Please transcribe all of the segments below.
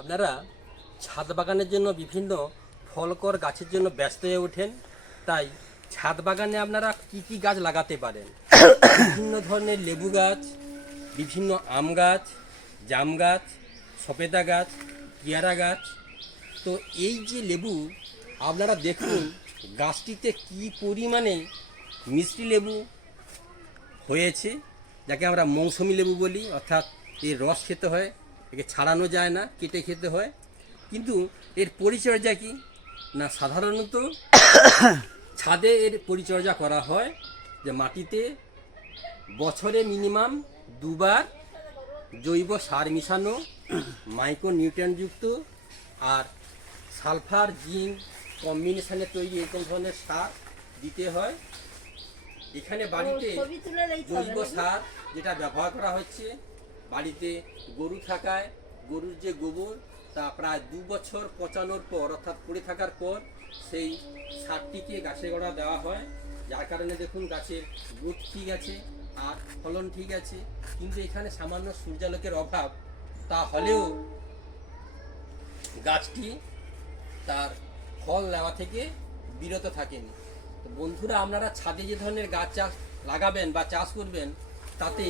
আপনারা ছাদ বাগানের জন্য বিভিন্ন ফলকর গাছের জন্য ব্যস্ত হয়ে ওঠেন। তাই ছাদ বাগানে আপনারা কি কি গাছ লাগাতে পারেন? বিভিন্ন ধরনের লেবু গাছ, বিভিন্ন আম গাছ, জাম গাছ, সপেতা গাছ, পেয়ারা গাছ। তো এই যে লেবু, আপনারা দেখুন গাছটিতে কি পরিমাণে মিষ্টি লেবু হয়েছে, যাকে আমরা মৌসুমি লেবু বলি, অর্থাৎ এর রস খেতে হয়। একে ছাড়ানো যায় না কেটে খেতে হয়। কিন্তু এর পরিচর্যা কি? না সাধারণত ছাদে এর পরিচর্যা করা হয় যে মাটিতে বছরে মিনিমাম দুবার জৈব সার মিশানো মাইক্রো নিউট্রিয়েন্টযুক্ত আর সালফার জিঙ্ক কম্বিনেশনে তৈরি এরকম ধরনের সার দিতে হয়। এখানে বাড়িতে জৈব সার যেটা ব্যবহার করা হচ্ছে বাড়িতে গরু থাকায়, গরুর যে গোবর তা প্রায় দু বছর পচানোর পর, অর্থাৎ পড়ে থাকার পর সেই সারটিকে গাছে গোড়া দেওয়া হয়। যার কারণে দেখুন গাছের গ্রোথ ঠিক আছে আর ফলন ঠিক আছে। কিন্তু এখানে সামান্য সূর্যালোকের অভাব, তা হলেও গাছটি তার ফল নেওয়া থেকে বিরত থাকেনি। বন্ধুরা, আপনারা ছাদে যে ধরনের গাছ চাষ লাগাবেন বা চাষ করবেন তাতে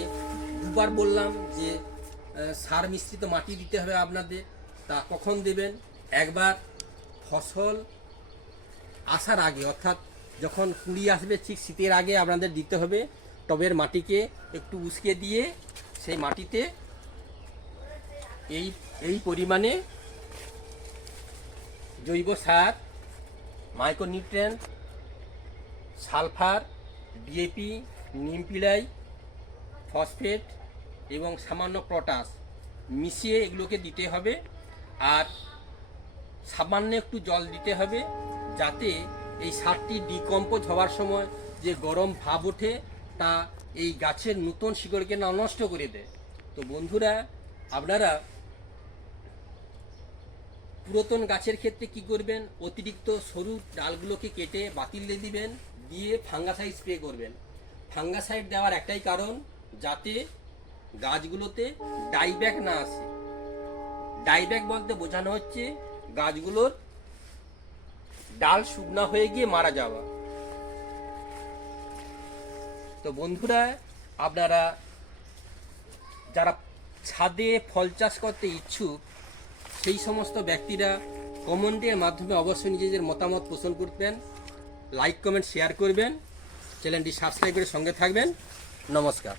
দুবার বললাম যে সার মিশ্রিত মাটি দিতে হবে আপনাদের। তা কখন দেবেন? একবার ফসল আসার আগে, অর্থাৎ যখন কুড়ি আসবে ঠিক শীতের আগে আপনাদের দিতে হবে, টবের মাটিকে একটু উস্কে দিয়ে সেই মাটিতে এই এই পরিমাণে জৈব সার, মাইক্রোনিউট্রিয়েন্ট, সালফার, ডিএপি নিমপিলাই ফসফেট এবং সামান্য পটাশ মিশিয়ে এগুলোকে দিতে হবে আর সামান্য একটু জল দিতে হবে যাতে এই সারটি ডিকম্পোজ হওয়ার সময় যে গরম ভাব ওঠে তা এই গাছের নতুন শিকড়কে না নষ্ট করে দেয়। তো বন্ধুরা, আপনারা পুরাতন গাছের ক্ষেত্রে কি করবেন? অতিরিক্ত সরু ডালগুলোকে কেটে বাতিল দিয়ে দিবেন, দিয়ে ফাঙ্গাসাইড স্প্রে করবেন। ফাঙ্গাসাইড দেওয়ার একটাই কারণ যাতে গাছগুলোতে ডাইব্যাক না আসে। ডাইব্যাক বলতে বোঝানো হচ্ছে গাছগুলোর ডাল শুকনা হয়ে গিয়ে মারা যাওয়া। তো বন্ধুরা, আপনারা যারা ছাদে ফল চাষ করতে ইচ্ছুক, সেই সমস্ত ব্যক্তিরা কমেন্টের মাধ্যমে অবশ্যই নিজেদের মতামত পোষণ করবেন লাইক কমেন্ট শেয়ার করবেন। চ্যানেলটি সাবস্ক্রাইব করে সঙ্গে থাকবেন। নমস্কার।